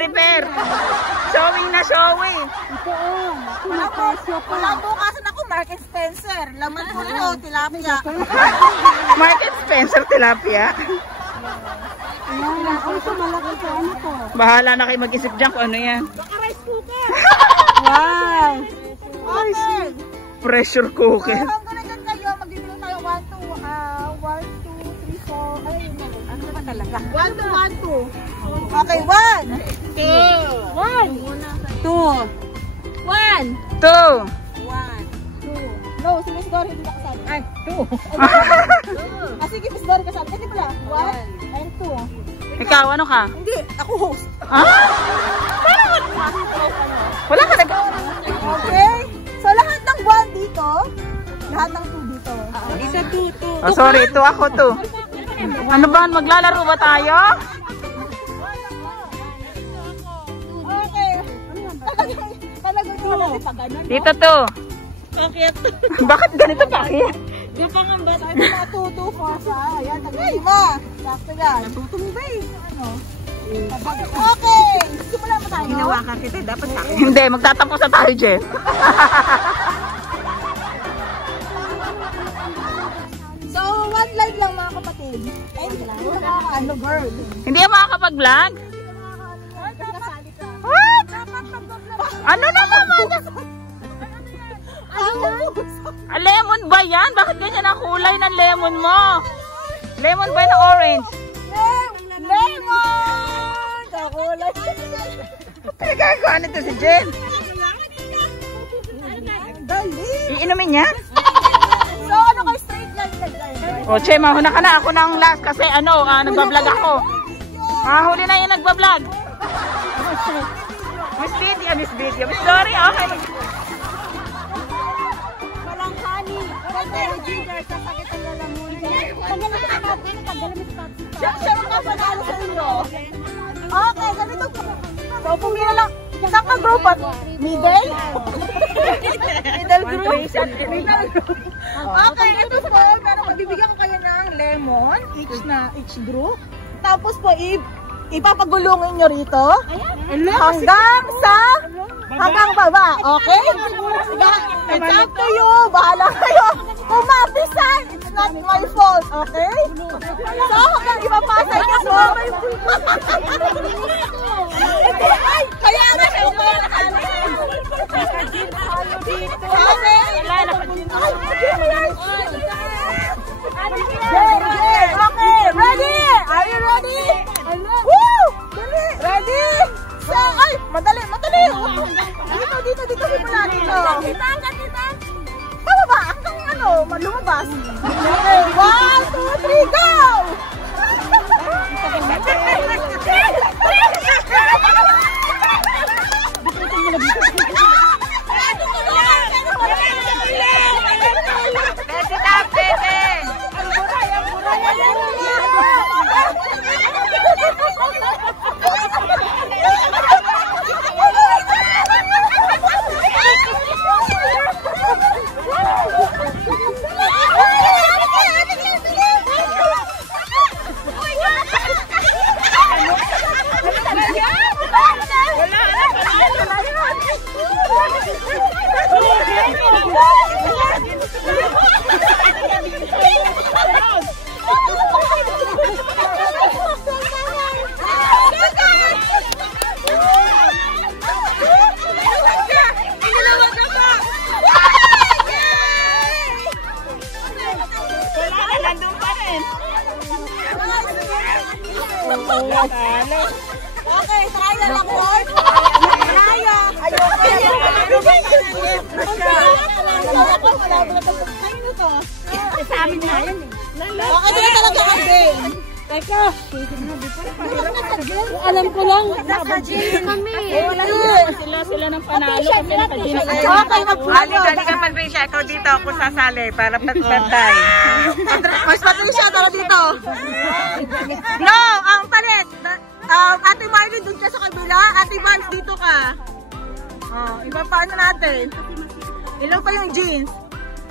nagre-repair. Showing na showing. Ito wala bukasan ako, Mark & Spencer. Laman ko ito, tilapia. Mark & Spencer tilapia. Ayan, ito malaki sa ano to. Bahala na kayo mag-isip dyan kung ano yan. Baka rice cooker. Wow. Okay. Pressure cooker. Hanggang na dyan kayo, magbibili tayo 1, 2, 3, 4. Ayun, ano ba talaga? 1, 2, 1, 2. Okay, 1, 2, 1, 2, 1, 2. No, si Miss Dory hindi nakasali. Ay, 2. Sige, Miss Dory kasali. Kasi pala, 1 and 2. Ikaw, ano ka? Hindi, ako host. Wala ka nag... Okay. So, lahat ng 1 dito, lahat ng 2 dito. Isa 2, 2. Oh, sorry, ito ako to. Ano ba? Maglalaro ba tayo? Okay. Talagang Dito to. Bakit? Bakit ganito pa? Gapang ba? 2, 2, 4, 5. Ayan, tag-5. Sakto yan. Natuto mo ba eh? Ano? Okay. Simula mo tayo. Hinawakan kita. Dapat sa akin. Hindi, magtatapos na tayo, Jeff. So, 1 live lang mga kapatid. Ay, hindi nakaka-ano, girl. Hindi ka makakapag-vlog? What? Ano naman? Lemon ba yan? Bakit ganyan ang kulay ng lemon mo? Lemon ba na orange? Lemon! Kakulay. Pinagagawa nito si Jen. Dali. Iinumin niya? So, ano kayo straight line guys? O, Che, mahuna ka na. Ako na ang last kasi nagbablog ako. Huli na yung nagbablog. Miss Video. Miss Dory, okay. Walang honey. Walang ginger. Kapakit ang lalamunan. Siya mga panalo sa inyo. Okay, ganito. So, pumila lang. Saan ka group at middle? Middle group? Okay, ito po. Pero magbibigyan ko kayo ng lemon. Each group. Tapos po, ipapagulungin nyo rito. Hanggang baba. Okay? It's up to you. Bahala kayo. Kumapisan. It's not my fault. Okay? So, hanggang ipapasa nyo. So, ay, kaya na siya. Okay, ready? Are you ready? Woo! Ready? So, ay, madali. Dito, simula dito. Tama ba? Hanggang lumabas. Okay, 1, 2, 3, go! Okay, tayo lang word. Tayo. Sa amin na yan eh. Okay, sila talaga kasi. Teka. Alam ko lang. Nasa jail kami. Sila ng panalo kasi nakajin. Okay, magpapalo. Halika Patricia, ikaw dito ako sasali para pantay. Mas Patricia, tara dito. No, ang palit. Ate Marley, doon ka sa kabila. Ate Vance, dito ka. Iba paano natin? Ilaw pa yung jeans.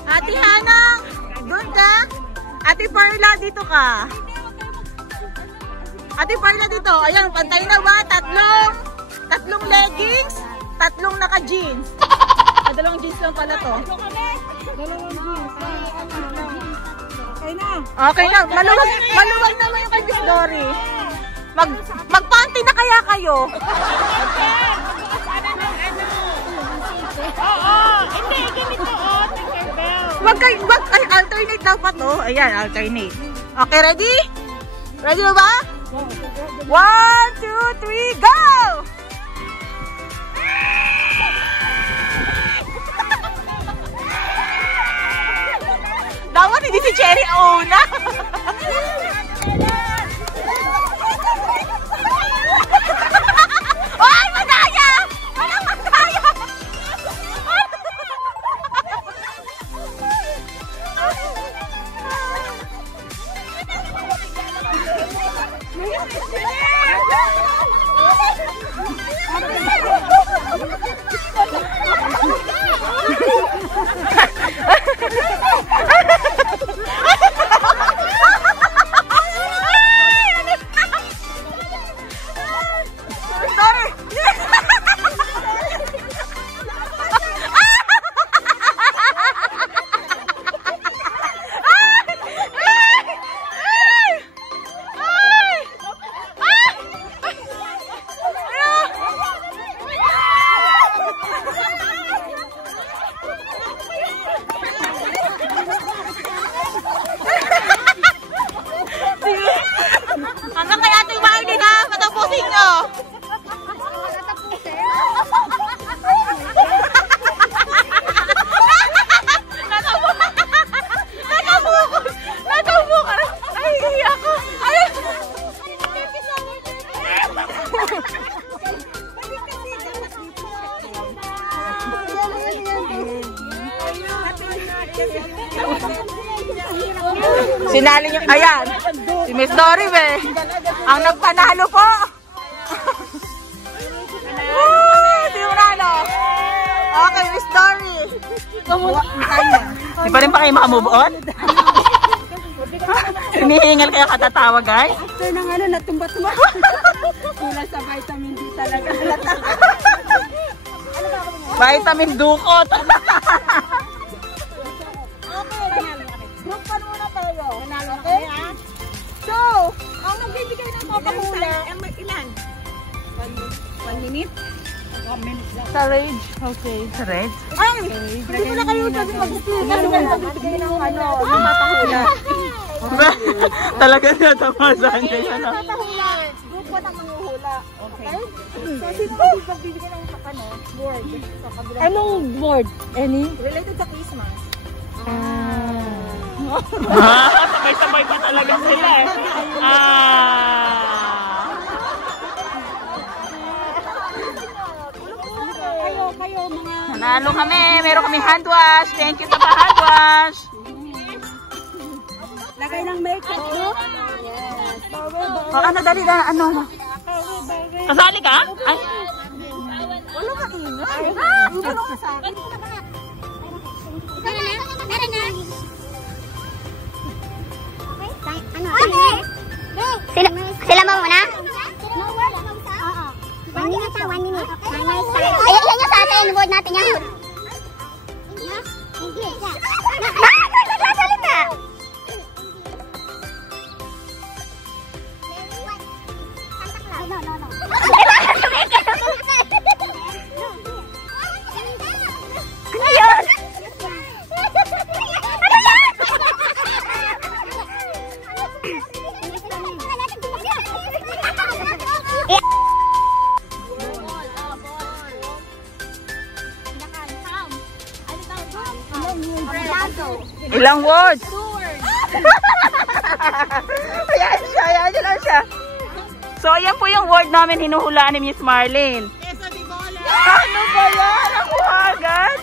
Ate Hana, doon ka. Ate Perla, dito ka. Ate Perla dito. Ayan, pantay na ba? 3, tatlong leggings, tatlong naka-jeans. Dalawang jeans lang pala to. Dalawang jeans. Okay na. Okay na. Maluwag naman yung kay Miss Dory. Magpanty na kaya kayo? Hindi, ganito Ay, alternate dapat to. Ayan, alternate. Okay, ready? Ready na ba? 1, 2, 3, go! Dapat hindi si Cherry una. Ay, madaya! Walang madaya! Hanggang kaya ito yung Marley na patapusin nyo. Natabukol. Ay, iiyak ko. Ay. Sinali niyo. Ayan. Si Miss Dory, ang nagpanalo po. Si Urano. Okay, Miss Dory. Di pa rin pa kayo makamove on? Hinihingal kayo katatawa, guys? After ng natumba-tumba. Wala sa vitamin D talaga. Vitamin dukot. Group pa muna tayo. Okay? So, ang nagbibigay ng papahula. Ilan? 1 minute? 1 minute lang. Sa rage. Okay. Sa rage? Ay! Hindi mo na kayo kasi mag-speak. Kasi nagbibigay ng papahula. Talaga siya tamasan niya yan. Papahula. Group pa ng manguhula. Okay? So, sino magbibigay ng board? Anong board? Any? Related sa Christmas. Sabay-sabay pa talaga sila eh. Kayo mga... Nanalo kami. Meron kaming hand wash. Thank you sa hand wash. Lagay ng makeup. Baka nadali na ano. Kasali ka? Ay. Wala ka ingay. Wala ka sa akin. Sila mo muna? 1 minute ha, 1 minute. Ayan nyo sa atin, board natin yan. Nagsasalita! Ano yun? Ilang words? 2 words. Ayan siya, ayan lang siya. So, ayan po yung word namin hinuhulaan ni Miss Marlene. Ano ba yan? Nakuha agad?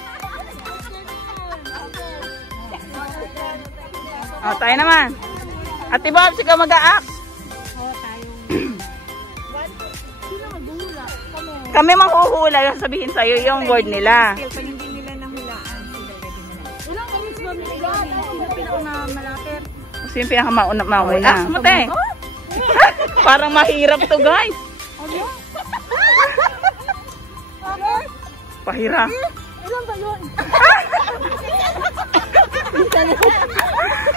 O, tayo naman. Ate Bobs, ikaw mag-a-act. Kami manghuhula, sabihin sa'yo yung word nila. Pag hindi nila nahulaan, sila ready na lang. Wala kami sino pinakamalapit. Kasi yung pinakamauna. Ask mo, te. Parang mahirap to, guys. Pahira. Ilan ba yun?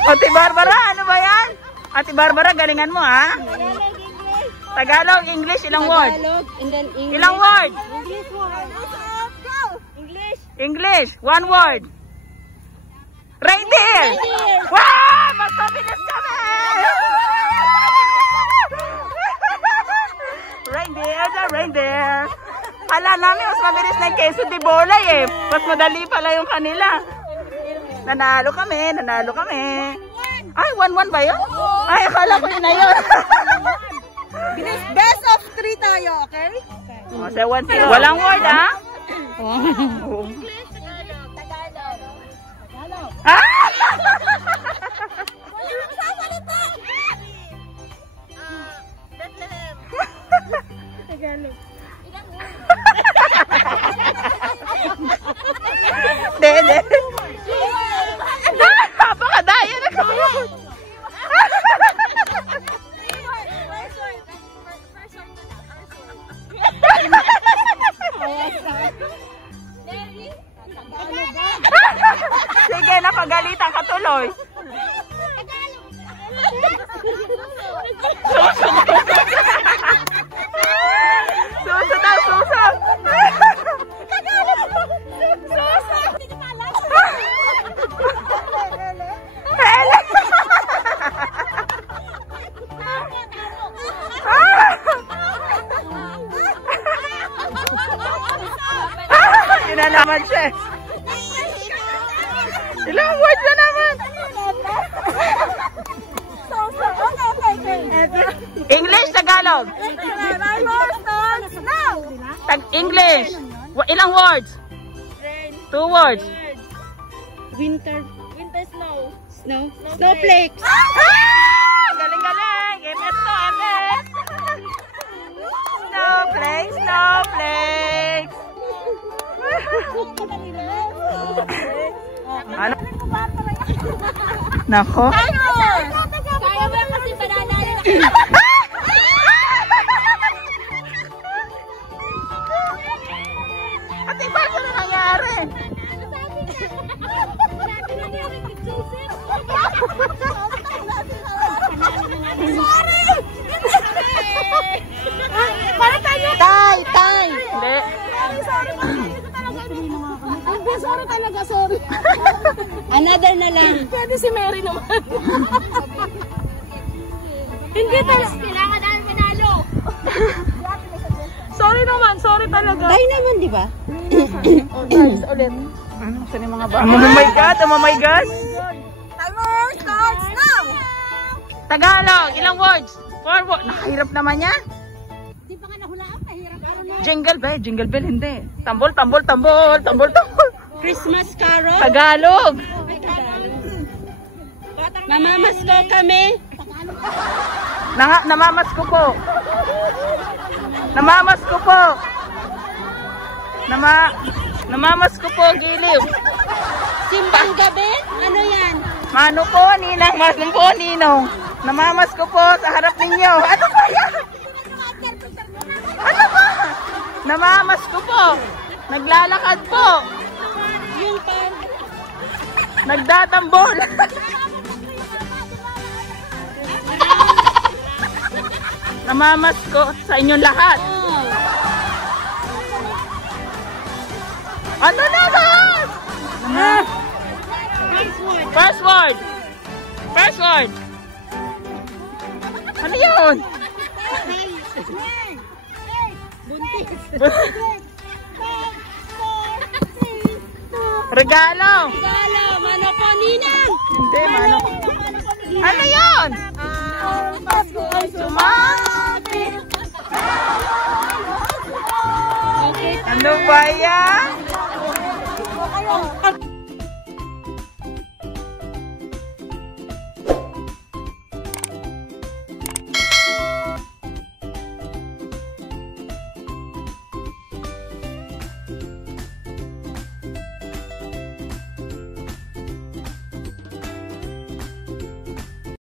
Ate Barbara, ano ba yan? Ate Barbara, galingan mo ha? Tagalog, English, ilang word? Tagalog, and then English. Ilang word? English word. Go! English. English, one word. Reindeer! Wow! Mas mabilis kami! Reindeer, the reindeer. Hala namin, mas mabilis na yung queso de bola eh. Mas madali pala yung kanila. Nanalo kami, nanalo kami. Ay, 1-1 ba yun? Ay, akala ko yun na yun. Best of 3 tayo, okay? O, say 1-0. Walang word, ha? English, Tagalog. Tagalog. Ah! Bethlehem. Tagalog. Dede. Napakadaya na ko. Sige, napagalitan ka tuloy. Suso daw, suso. Yun na naman siya. Ilang words na naman? English, Tagalog. English. Ilang words? 2 words. Winter. Winter snow. Snow. Snowflakes. Galing-galing. MS to, MS. Snowflakes, snowflakes. Ano? Nako. Kaya ba kasi pananalo? Ate, bakit na nangyari? Tay. Hindi. Sorry talaga, sorry. Another na lang. Pwede si Mary naman. Hindi talaga. Kailangan namin manalo. Sorry naman, sorry talaga. Tay naman, di ba? Guys, ulit. Ano? Saan yung mga ba? Oh my God! Oh my God! Timer starts now! Tagalog! Ilang words? 4 words. Nakahirap naman yan. Di pa nga nahulaan, mahirap ka na. Jingle bell, hindi. Tambol, tambol, tambol, tambol, tambol. Christmas carol. Tagalog! Mamamasko kami. Namamas ko po. Namamas ko po. Namamas ko po, giliw. Simbang gabi? Ano yan? Mano po, ninang. Maslong po, ninong. Namamas ko po sa harap ninyo. Ano ba yan? Ano ba? Namamas ko po. Naglalakad po. Yung pan. Nagdadambol. Namamas ko sa inyong lahat. Ano na ba? First word. First word. Ano yun? Regalo. Regalo, mano po, ninang. Hindi, mano. Ano yun? Sumati. Ano ba yan?